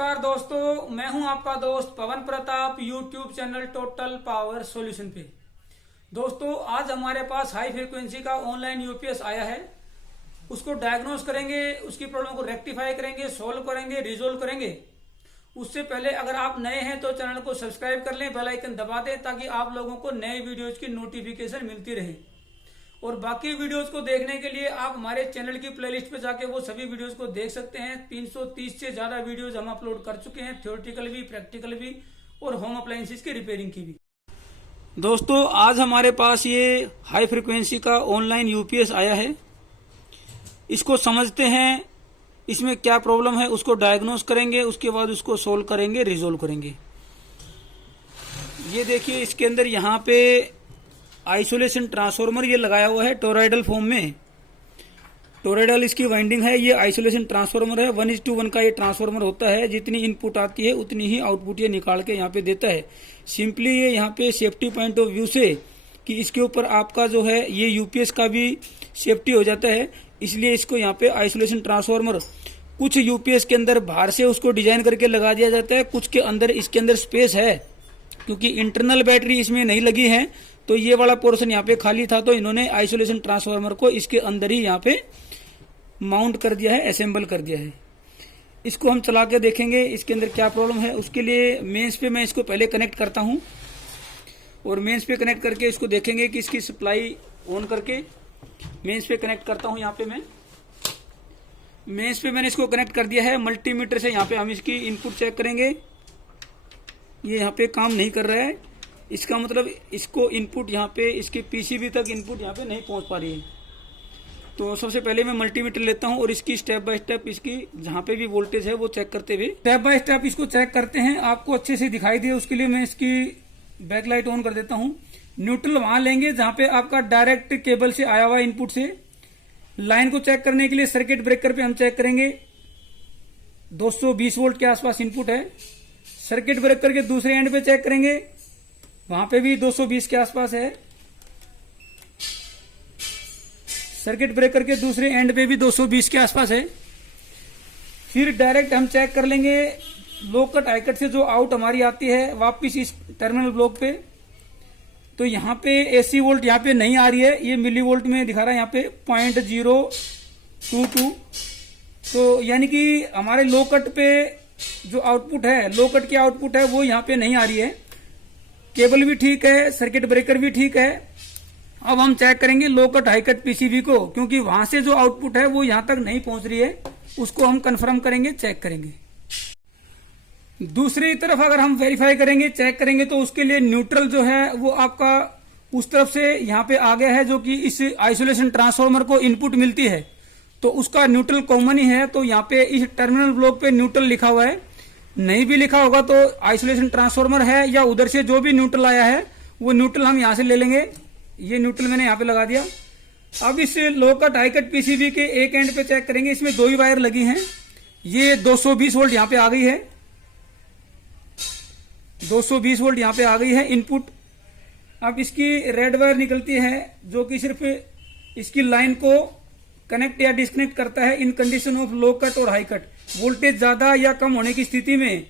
नमस्कार दोस्तों, मैं हूं आपका दोस्त Pawan Pratap YouTube channel total power solution पे। दोस्तों, आज हमारे पास हाई फ्रीक्वेंसी का ऑनलाइन यूपीएस आया है। उसको डायग्नोस करेंगे, उसकी प्रॉब्लम को रेक्टिफाई करेंगे, सोल्व करेंगे, रिजोल्व करेंगे। उससे पहले अगर आप नए हैं तो चैनल को सब्सक्राइब कर लें, बेल आइकन दबा दें ताकि आप लोगों को नए वीडियोज की नोटिफिकेशन मिलती रहे। और बाकी वीडियोस को देखने के लिए आप हमारे चैनल की प्लेलिस्ट पे जाके वो सभी वीडियोस को देख सकते हैं। 330 से ज्यादा वीडियोस हम अपलोड कर चुके हैं, थ्योरेटिकल भी, प्रैक्टिकल भी और होम अप्लायंसेस की रिपेयरिंग की भी। दोस्तों, आज हमारे पास ये हाई फ्रिक्वेंसी का ऑनलाइन यूपीएस आया है। इसको समझते हैं, इसमें क्या प्रॉब्लम है उसको डायग्नोस करेंगे, उसके बाद उसको सोल्व करेंगे, रिजोल्व करेंगे। ये देखिए, इसके अंदर यहाँ पे आइसोलेशन ट्रांसफार्मर ये लगाया हुआ है टोरॉइडल फॉर्म में। टोरॉइडल इसकी वाइंडिंग है। ये आइसोलेशन ट्रांसफार्मर है। 1:1 का ये ट्रांसफार्मर होता है। जितनी इनपुट आती है उतनी ही आउटपुट ये निकाल के यहाँ पे देता है। सिंपली ये यहाँ पे सेफ्टी पॉइंट ऑफ व्यू से कि इसके ऊपर आपका जो है ये यूपीएस का भी सेफ्टी हो जाता है, इसलिए इसको यहाँ पे आइसोलेशन ट्रांसफार्मर कुछ यूपीएस के अंदर बाहर से उसको डिजाइन करके लगा दिया जाता है, कुछ के अंदर इसके अंदर स्पेस है क्योंकि इंटरनल बैटरी इसमें नहीं लगी है। तो ये वाला पोर्शन यहाँ पे खाली था, तो इन्होंने आइसोलेशन ट्रांसफार्मर को इसके अंदर ही यहाँ पे माउंट कर दिया है, असेंबल कर दिया है। इसको हम चला के देखेंगे इसके अंदर क्या प्रॉब्लम है। उसके लिए मेंस पे मैं इसको पहले कनेक्ट करता हूँ और मेंस पे कनेक्ट करके इसको देखेंगे कि इसकी सप्लाई ऑन करके मेंस पे कनेक्ट करता हूँ। यहाँ पे मैं मेंस पे मैंने इसको कनेक्ट कर दिया है। मल्टीमीटर से यहाँ पे हम इसकी इनपुट चेक करेंगे। ये यहाँ पे काम नहीं कर रहा है, इसका मतलब इसको इनपुट यहाँ पे इसके पीसीबी तक इनपुट यहाँ पे नहीं पहुंच पा रही है। तो सबसे पहले मैं मल्टीमीटर लेता हूं और इसकी स्टेप बाय स्टेप इसकी जहाँ पे भी वोल्टेज है वो चेक करते हुए स्टेप बाय स्टेप इसको चेक करते हैं, आपको अच्छे से दिखाई दे। उसके लिए मैं इसकी बैकलाइट ऑन कर देता हूँ। न्यूट्रल वहां लेंगे जहाँ पे आपका डायरेक्ट केबल से आया हुआ इनपुट से। लाइन को चेक करने के लिए सर्किट ब्रेकर पे हम चेक करेंगे। 220 वोल्ट के आसपास इनपुट है। सर्किट ब्रेकर के दूसरे एंड पे चेक करेंगे, वहां पे भी 220 के आसपास है। सर्किट ब्रेकर के दूसरे एंड पे भी 220 के आसपास है। फिर डायरेक्ट हम चेक कर लेंगे लो कट हाई कट से जो आउट हमारी आती है वापस इस टर्मिनल ब्लॉक पे। तो यहाँ पे एसी वोल्ट यहाँ पे नहीं आ रही है, ये मिली वोल्ट में दिखा रहा है यहाँ पे 0.022। तो यानी कि हमारे लो कट पे जो आउटपुट है, लो कट की आउटपुट है वो यहाँ पे नहीं आ रही है। केबल भी ठीक है, सर्किट ब्रेकर भी ठीक है। अब हम चेक करेंगे लो कट हाई कट पीसीबी को, क्योंकि वहां से जो आउटपुट है वो यहां तक नहीं पहुंच रही है। उसको हम कंफर्म करेंगे, चेक करेंगे। दूसरी तरफ अगर हम वेरीफाई करेंगे, चेक करेंगे, तो उसके लिए न्यूट्रल जो है वो आपका उस तरफ से यहाँ पे आ गया है, जो कि इस आइसोलेशन ट्रांसफार्मर को इनपुट मिलती है। तो उसका न्यूट्रल कॉमन ही है। तो यहाँ पे इस टर्मिनल ब्लॉक पे न्यूट्रल लिखा हुआ है। नहीं भी लिखा होगा तो आइसोलेशन ट्रांसफार्मर है, या उधर से जो भी न्यूट्रल आया है वो न्यूट्रल हम यहां से ले लेंगे। ये न्यूट्रल मैंने यहां पे लगा दिया। अब इस लो कट हाई कट पीसीबी के एक एंड पे चेक करेंगे। इसमें 2 ही वायर लगी हैं। ये 220 वोल्ट यहां पे आ गई है, 220 वोल्ट यहां पे आ गई है इनपुट। अब इसकी रेड वायर निकलती है जो कि सिर्फ इसकी लाइन को कनेक्ट या डिस्कनेक्ट करता है इन कंडीशन ऑफ लो कट और हाई कट। वोल्टेज ज्यादा या कम होने की स्थिति में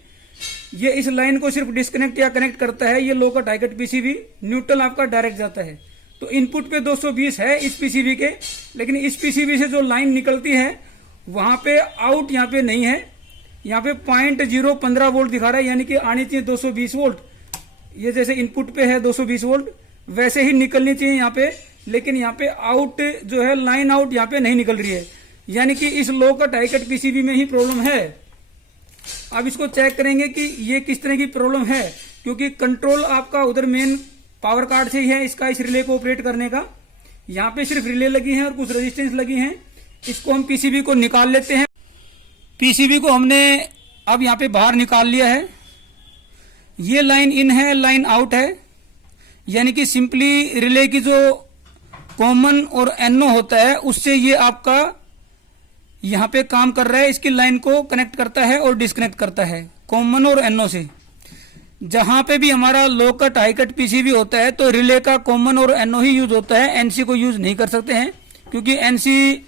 ये इस लाइन को सिर्फ डिस्कनेक्ट या कनेक्ट करता है। ये low cut high cut PCB. Neutral आपका डायरेक्ट जाता है। तो इनपुट पे 220 है इस पीसीबी के, लेकिन इस पीसीबी से जो लाइन निकलती है वहां पे आउट यहाँ पे नहीं है। यहाँ पे 0.015 वोल्ट दिखा रहा है, यानी कि आनी चाहिए 220 वोल्ट। ये जैसे इनपुट पे है 220 वोल्ट, वैसे ही निकलनी चाहिए यहाँ पे। लेकिन यहाँ पे आउट जो है, लाइन आउट यहाँ पे नहीं निकल रही है, यानी कि इस लो कट हाई कट पीसीबी में ही प्रॉब्लम है। अब इसको चेक करेंगे कि ये किस तरह की प्रॉब्लम है, क्योंकि कंट्रोल आपका उधर मेन पावर कार्ड से ही है इसका, इस रिले को ऑपरेट करने का। यहाँ पे सिर्फ रिले लगी है और कुछ रेजिस्टेंस लगी है। इसको हम पीसीबी को निकाल लेते हैं। पीसीबी को हमने अब यहाँ पे बाहर निकाल लिया है। ये लाइन इन है, लाइन आउट है, यानी कि सिंपली रिले की जो कॉमन और एनओ होता है उससे ये आपका यहाँ पे काम कर रहा है। इसकी लाइन को कनेक्ट करता है और डिस्कनेक्ट करता है कॉमन और एनओ से। जहां पे भी हमारा लो कट हाई कट पीसीबी होता है तो रिले का कॉमन और एनओ ही यूज होता है, एनसी को यूज नहीं कर सकते हैं, क्योंकि एनसी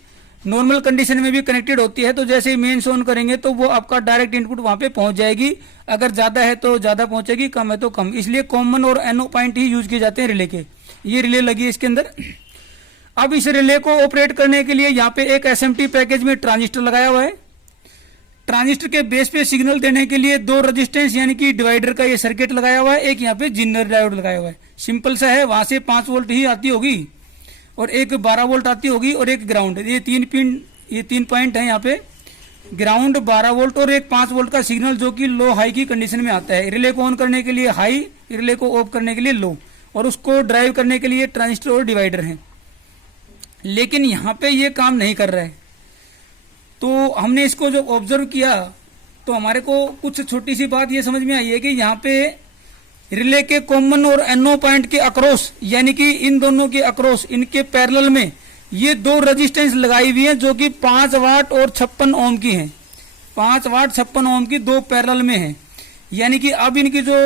नॉर्मल कंडीशन में भी कनेक्टेड होती है। तो जैसे ही मेंस ऑन करेंगे तो वो आपका डायरेक्ट इनपुट वहां पे पहुंच जाएगी। अगर ज्यादा है तो ज्यादा पहुंचेगी, कम है तो कम। इसलिए कॉमन और एनओ पॉइंट ही यूज किए जाते हैं रिले के। ये रिले लगी है इसके अंदर। अब इस रिले को ऑपरेट करने के लिए यहाँ पे एक एसएमटी पैकेज में ट्रांजिस्टर लगाया हुआ है। ट्रांजिस्टर के बेस पे सिग्नल देने के लिए दो रेजिस्टेंस यानी कि डिवाइडर का ये सर्किट लगाया हुआ है। एक यहाँ पे जिनर डायोड लगाया हुआ है। सिंपल सा है, वहां से 5 वोल्ट ही आती होगी और एक 12 वोल्ट आती होगी और एक ग्राउंड। ये 3 पॉइंट है यहाँ पे, ग्राउंड, 12 वोल्ट और एक 5 वोल्ट का सिग्नल जो कि लो हाई की कंडीशन में आता है। रिले को ऑन करने के लिए हाई, रिले को ऑफ करने के लिए लो, और उसको ड्राइव करने के लिए ट्रांजिस्टर और डिवाइडर है। लेकिन यहाँ पे ये काम नहीं कर रहा है। तो हमने इसको जब ऑब्जर्व किया तो हमारे को कुछ छोटी सी बात ये समझ में आई है कि यहाँ पे रिले के कॉमन और एनओ पॉइंट के अक्रॉस, यानी कि इन दोनों के अक्रॉस, इनके पैरेलल में ये दो रेजिस्टेंस लगाई हुई हैं जो कि 5 वाट और 56 ओम की हैं। 5 वाट 56 ओम की दो पैरेलल में है। यानी कि अब इनकी जो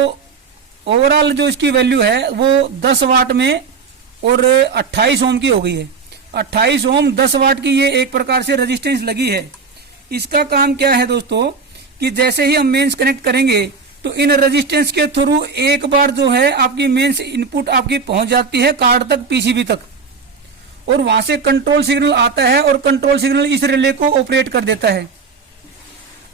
ओवरऑल जो इसकी वैल्यू है वो 10 वाट में और 28 ओम की हो गई है। 28 ओम 10 वाट की ये एक प्रकार से रेजिस्टेंस लगी है। इसका काम क्या है दोस्तों कि जैसे ही हम मेंस कनेक्ट करेंगे तो इन रेजिस्टेंस के थ्रू एक बार जो है आपकी मेंस इनपुट आपकी पहुंच जाती है कार्ड तक, पीसीबी तक, और वहां से कंट्रोल सिग्नल आता है और कंट्रोल सिग्नल इस रिले को ऑपरेट कर देता है।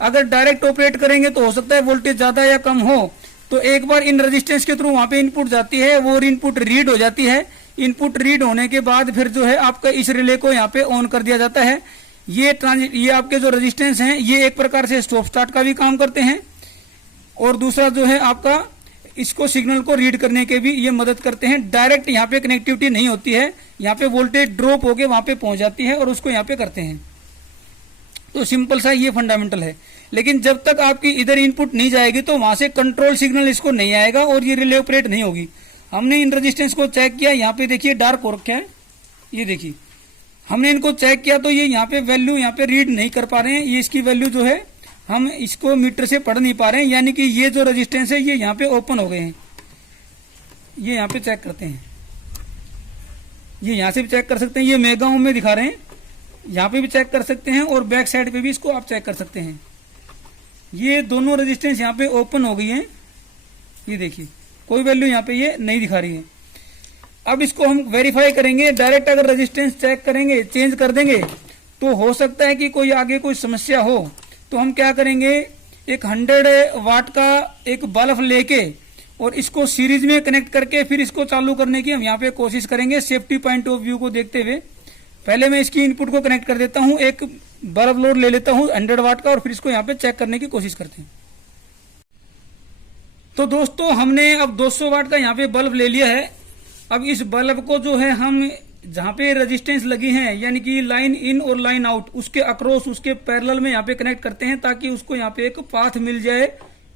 अगर डायरेक्ट ऑपरेट करेंगे तो हो सकता है वोल्टेज ज्यादा या कम हो, तो एक बार इन रेजिस्टेंस के थ्रू वहां पे इनपुट जाती है, वो इनपुट रीड हो जाती है। इनपुट रीड होने के बाद फिर जो है आपका इस रिले को यहाँ पे ऑन कर दिया जाता है। ये आपके जो रेजिस्टेंस हैं ये एक प्रकार से स्टॉप स्टार्ट का भी काम करते हैं, और दूसरा जो है आपका इसको सिग्नल को रीड करने के भी ये मदद करते हैं। डायरेक्ट यहाँ पे कनेक्टिविटी नहीं होती है, यहाँ पे वोल्टेज ड्रॉप होके वहां पे पहुंच जाती है और उसको यहाँ पे करते हैं। तो सिंपल सा ये फंडामेंटल है। लेकिन जब तक आपकी इधर इनपुट नहीं जाएगी तो वहां से कंट्रोल सिग्नल इसको नहीं आएगा और ये रिले ऑपरेट नहीं होगी। हमने इन रेजिस्टेंस को चेक किया, यहाँ पे देखिए डार्क हो रखा है, ये देखिए हमने इनको चेक किया तो ये यहाँ पे वैल्यू यहाँ पे रीड नहीं कर पा रहे हैं। ये इसकी वैल्यू जो है हम इसको मीटर से पढ़ नहीं पा रहे हैं, यानी कि ये जो रेजिस्टेंस है ये यहाँ पे ओपन हो गए हैं। ये यहाँ पे चेक करते हैं, ये यहाँ से भी चेक कर सकते हैं, ये मेगा ओम में दिखा रहे हैं, यहाँ पे भी चेक कर सकते हैं और बैक साइड पे भी इसको आप चेक कर सकते हैं। ये दोनों रेजिस्टेंस यहाँ पे ओपन हो गई हैं, ये देखिए कोई वैल्यू यहाँ पे ये नहीं दिखा रही है। अब इसको हम वेरीफाई करेंगे। डायरेक्ट अगर रेजिस्टेंस चेक करेंगे, चेंज कर देंगे तो हो सकता है कि कोई आगे कोई समस्या हो। तो हम क्या करेंगे, एक 100 वाट का एक बल्ब लेके और इसको सीरीज में कनेक्ट करके फिर इसको चालू करने की हम यहाँ पे कोशिश करेंगे सेफ्टी पॉइंट ऑफ व्यू को देखते हुए। पहले मैं इसकी इनपुट को कनेक्ट कर देता हूँ, एक बल्ब लोड ले लेता हूँ 100 वाट का और फिर इसको यहाँ पे चेक करने की कोशिश करते हैं। तो दोस्तों हमने अब 200 वाट का यहाँ पे बल्ब ले लिया है। अब इस बल्ब को जो है हम जहाँ पे रेजिस्टेंस लगी है यानी कि लाइन इन और लाइन आउट उसके अक्रॉस उसके पैरेलल में यहाँ पे कनेक्ट करते हैं ताकि उसको यहाँ पे एक पाथ मिल जाए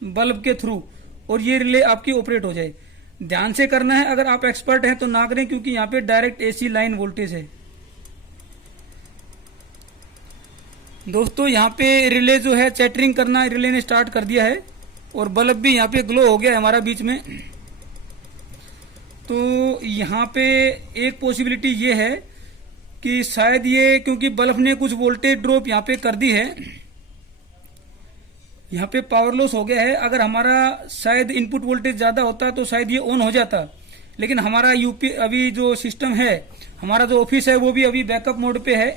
बल्ब के थ्रू और ये रिले आपकी ऑपरेट हो जाए। ध्यान से करना है, अगर आप एक्सपर्ट हैं तो ना करें क्योंकि यहाँ पे डायरेक्ट एसी लाइन वोल्टेज है। दोस्तों यहाँ पे रिले जो है चैटरिंग करना रिले ने स्टार्ट कर दिया है और बल्ब भी यहाँ पे ग्लो हो गया है हमारा बीच में। तो यहाँ पे एक पॉसिबिलिटी ये है कि शायद ये क्योंकि बल्ब ने कुछ वोल्टेज ड्रॉप यहाँ पे कर दी है, यहाँ पे पावर लॉस हो गया है। अगर हमारा शायद इनपुट वोल्टेज ज्यादा होता तो शायद ये ऑन हो जाता, लेकिन हमारा यूपी अभी जो सिस्टम है, हमारा जो ऑफिस है वो भी अभी बैकअप मोड पे है,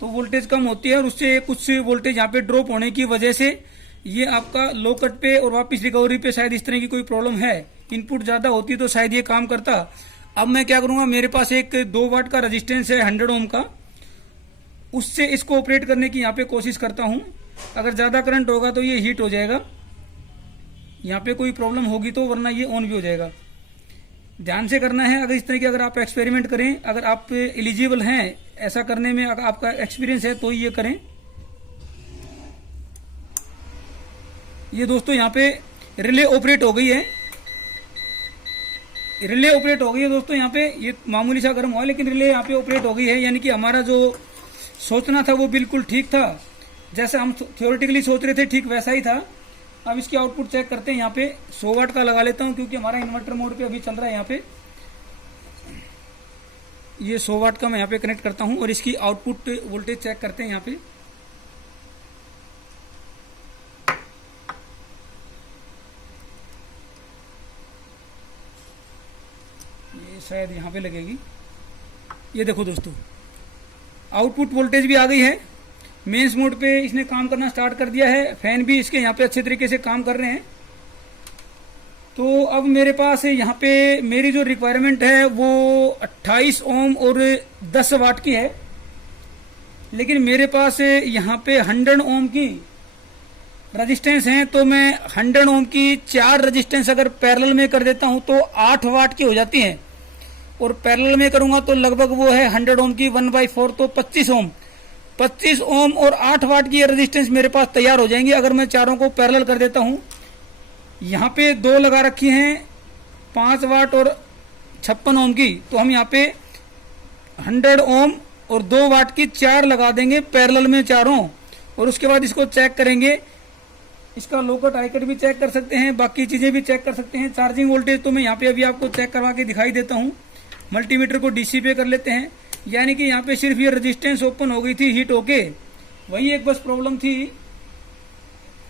तो वोल्टेज कम होती है और उससे कुछ वोल्टेज यहाँ पे ड्रॉप होने की वजह से ये आपका लो कट पे और वापस रिकवरी पे शायद इस तरह की कोई प्रॉब्लम है। इनपुट ज्यादा होती तो शायद ये काम करता। अब मैं क्या करूंगा, मेरे पास एक 2 वाट का रेजिस्टेंस है 100 ओम का, उससे इसको ऑपरेट करने की यहाँ पे कोशिश करता हूं। अगर ज्यादा करंट होगा तो ये हीट हो जाएगा, यहाँ पे कोई प्रॉब्लम होगी तो, वरना ये ऑन भी हो जाएगा। ध्यान से करना है। अगर इस तरह की अगर आप एक्सपेरिमेंट करें, अगर आप एलिजिबल हैं ऐसा करने में, अगर आपका एक्सपीरियंस है तो ये करें। ये दोस्तों यहाँ पे रिले ऑपरेट हो गई है, रिले ऑपरेट हो गई है दोस्तों। यहाँ पे ये मामूली सा गर्म हुआ लेकिन रिले यहाँ पे ऑपरेट हो गई है, यानी कि हमारा जो सोचना था वो बिल्कुल ठीक था, जैसा हम थ्योरेटिकली सोच रहे थे ठीक वैसा ही था। अब इसकी आउटपुट चेक करते हैं। यहाँ पे 100 वाट का लगा लेता हूँ क्योंकि हमारा इन्वर्टर मोड पे अभी चल रहा है। यहाँ पे ये 100 वाट का मैं यहाँ पे कनेक्ट करता हूँ और इसकी आउटपुट वोल्टेज चेक करते हैं यहाँ पे। ये शायद यहाँ पे लगेगी। ये देखो दोस्तों, आउटपुट वोल्टेज भी आ गई है। मेंस मोड पे इसने काम करना स्टार्ट कर दिया है। फैन भी इसके यहाँ पे अच्छे तरीके से काम कर रहे हैं। तो अब मेरे पास यहाँ पे मेरी जो रिक्वायरमेंट है वो 28 ओम और 10 वाट की है, लेकिन मेरे पास यहाँ पे 100 ओम की रेजिस्टेंस है। तो मैं 100 ओम की 4 रेजिस्टेंस अगर पैरेलल में कर देता हूँ तो 8 वाट की हो जाती है, और पैरेलल में करूंगा तो लगभग वो है 100 ओम की 1/4, तो 25 ओम। 25 ओम और 8 वाट की रेजिस्टेंस मेरे पास तैयार हो जाएंगी अगर मैं चारों को पैरेलल कर देता हूं। यहाँ पे 2 लगा रखी हैं 5 वाट और 56 ओम की, तो हम यहाँ पे 100 ओम और 2 वाट की 4 लगा देंगे पैरेलल में चारों, और उसके बाद इसको चेक करेंगे। इसका लोकट आइकट भी चेक कर सकते हैं, बाकी चीजें भी चेक कर सकते हैं। चार्जिंग वोल्टेज तो मैं यहाँ पे अभी आपको चेक करवा के दिखाई देता हूँ। मल्टीमीटर को डीसी पे कर लेते हैं, यानी कि यहाँ पे सिर्फ ये रेजिस्टेंस ओपन हो गई थी हीट होके, वही एक बस प्रॉब्लम थी।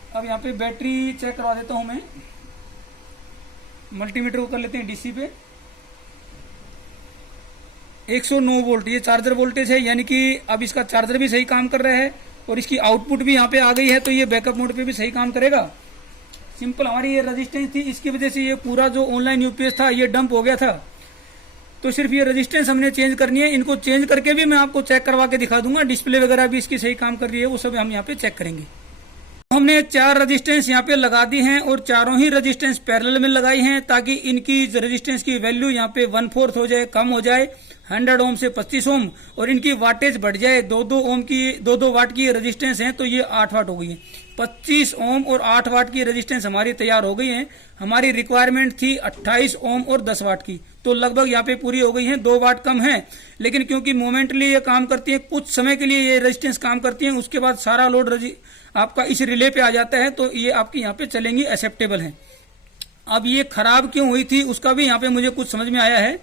अब यहाँ पे बैटरी चेक करवा देता हूं मैं। मल्टीमीटर को कर लेते हैं डीसी पे। 109 वोल्ट ये चार्जर वोल्टेज है, यानी कि अब इसका चार्जर भी सही काम कर रहा है और इसकी आउटपुट भी यहाँ पे आ गई है, तो ये बैकअप मोड पे भी सही काम करेगा। सिंपल हमारी ये रेजिस्टेंस थी, इसकी वजह से ये पूरा जो ऑनलाइन यूपीएस था ये डंप हो गया था। तो सिर्फ ये रेजिस्टेंस हमने चेंज करनी है। इनको चेंज करके भी मैं आपको चेक करवा के दिखा दूंगा। डिस्प्ले वगैरह भी इसकी सही काम कर रही है, वो सब हम यहाँ पे चेक करेंगे। हमने 4 रेजिस्टेंस यहाँ पे लगा दी हैं और चारों ही रेजिस्टेंस पैरेलल में लगाई हैं, ताकि इनकी रेजिस्टेंस की वैल्यू यहाँ पे 1/4 हो जाए, कम हो जाए 100 ओम से 25 ओम, और इनकी वाटेज बढ़ जाए। 2-2 वाट की रेजिस्टेंस है तो ये 8 वाट हो गई है। 25 ओम और 8 वाट की रेजिस्टेंस हमारी तैयार हो गई है। हमारी रिक्वायरमेंट थी 28 ओम और 10 वाट की, तो लगभग यहाँ पे पूरी हो गई है। 2 वाट कम है, लेकिन क्योंकि मोमेंटली ये काम करती है, कुछ समय के लिए ये रेजिस्टेंस काम करती है, उसके बाद सारा लोड आपका इस रिले पे आ जाता है, तो ये आपकी यहाँ पे चलेंगी, एक्सेप्टेबल है। अब ये खराब क्यों हुई थी उसका भी यहाँ पे मुझे कुछ समझ में आया है।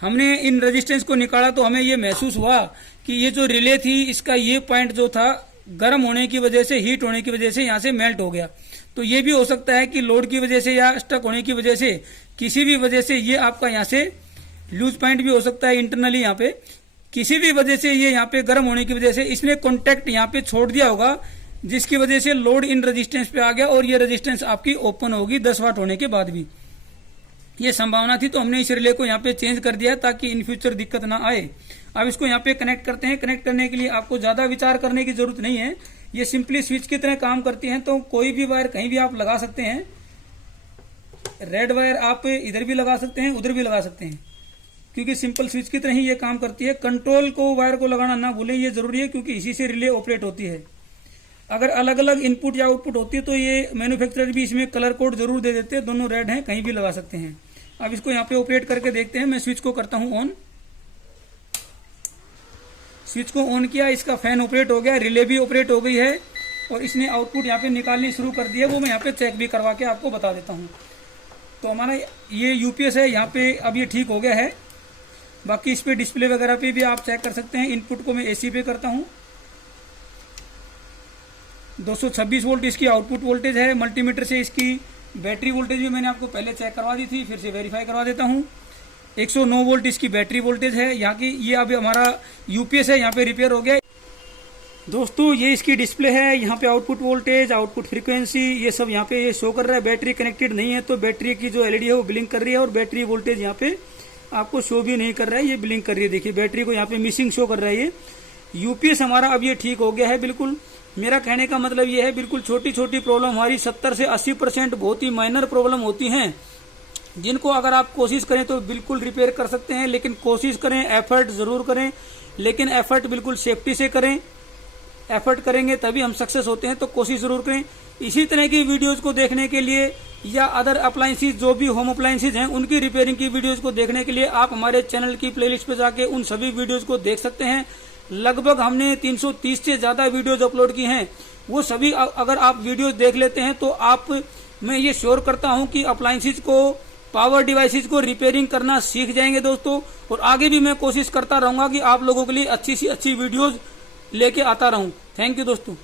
हमने इन रेजिस्टेंस को निकाला तो हमें ये महसूस हुआ कि ये जो रिले थी इसका ये पॉइंट जो था गर्म होने की वजह से, हीट होने की वजह से यहाँ से मेल्ट हो गया। तो ये भी हो सकता है कि लोड की वजह से या स्टक होने की वजह से, किसी भी वजह से ये आपका यहाँ से लूज पॉइंट भी हो सकता है। इंटरनली यहाँ पे किसी भी वजह से ये यहाँ पे गर्म होने की वजह से इसने कॉन्टैक्ट यहाँ पे छोड़ दिया होगा, जिसकी वजह से लोड इन रेजिस्टेंस पे आ गया और ये रेजिस्टेंस आपकी ओपन होगी 10 वाट होने के बाद भी। ये संभावना थी, तो हमने इस रिले को यहाँ पे चेंज कर दिया ताकि इन फ्यूचर दिक्कत ना आए। अब इसको यहाँ पे कनेक्ट करते हैं। कनेक्ट करने के लिए आपको ज्यादा विचार करने की जरूरत नहीं है, ये सिंपली स्विच की तरह काम करती हैं। तो कोई भी वायर कहीं भी आप लगा सकते हैं। रेड वायर आप इधर भी लगा सकते हैं, उधर भी लगा सकते हैं, क्योंकि सिंपल स्विच की तरह ही ये काम करती है। कंट्रोल को वायर को लगाना ना भूलें, ये जरूरी है, क्योंकि इसी से रिले ऑपरेट होती है। अगर अलग अलग इनपुट या आउटपुट होती है तो ये मैन्युफैक्चरर भी इसमें कलर कोड जरूर दे देते हैं। दोनों रेड हैं, कहीं भी लगा सकते हैं। अब इसको यहाँ पे ऑपरेट करके देखते हैं। मैं स्विच को करता हूं ऑन। स्विच को ऑन किया, इसका फैन ऑपरेट हो गया, रिले भी ऑपरेट हो गई है और इसने आउटपुट यहाँ पे निकालनी शुरू कर दी है। वो मैं यहाँ पे चेक भी करवा के आपको बता देता हूँ। तो हमारा ये यूपीएस है, यहाँ पे अब ये ठीक हो गया है। बाकी इस पे डिस्प्ले वगैरह पे भी आप चेक कर सकते हैं। इनपुट को मैं एसी पे करता हूँ। 226 वोल्ट इसकी आउटपुट वोल्टेज है। मल्टीमीटर से इसकी बैटरी वोल्टेज भी मैंने आपको पहले चेक करवा दी थी, फिर से वेरीफाई करवा देता हूँ। 109 वोल्ट इसकी बैटरी वोल्टेज है। यहाँ की ये अभी हमारा यूपीएस है, यहाँ पे रिपेयर हो गया। दोस्तों ये इसकी डिस्प्ले है। यहाँ पे आउटपुट वोल्टेज, आउटपुट फ्रीक्वेंसी, ये सब यहाँ पे ये शो कर रहा है। बैटरी कनेक्टेड नहीं है तो बैटरी की जो एलईडी है वो ब्लिंक कर रही है, और बैटरी वोल्टेज यहाँ पे आपको शो भी नहीं कर रहा है, ये ब्लिंक कर रही है। देखिए बैटरी को यहाँ पे मिसिंग शो कर रहा है। ये यूपीएस हमारा अब ये ठीक हो गया है बिल्कुल। मेरा कहने का मतलब ये है, बिल्कुल छोटी छोटी प्रॉब्लम हमारी 70 से 80% बहुत ही माइनर प्रॉब्लम होती हैं, जिनको अगर आप कोशिश करें तो बिल्कुल रिपेयर कर सकते हैं। लेकिन कोशिश करें, एफर्ट जरूर करें, लेकिन एफर्ट बिल्कुल सेफ्टी से करें। एफर्ट करेंगे तभी हम सक्सेस होते हैं, तो कोशिश जरूर करें। इसी तरह की वीडियोज को देखने के लिए या अदर अप्लायंसेज जो भी होम अप्लायंसेज हैं उनकी रिपेयरिंग की वीडियोज को देखने के लिए आप हमारे चैनल की प्लेलिस्ट पे जाके उन सभी वीडियोज को देख सकते हैं। लगभग हमने 330 से ज्यादा वीडियोज अपलोड की हैं। वो सभी अगर आप वीडियोज देख लेते हैं तो आप, मैं ये श्योर करता हूं कि अप्लायंसेज को पावर डिवाइसेस को रिपेयरिंग करना सीख जाएंगे दोस्तों। और आगे भी मैं कोशिश करता रहूंगा कि आप लोगों के लिए अच्छी सी अच्छी वीडियोज लेके आता रहूं। थैंक यू दोस्तों।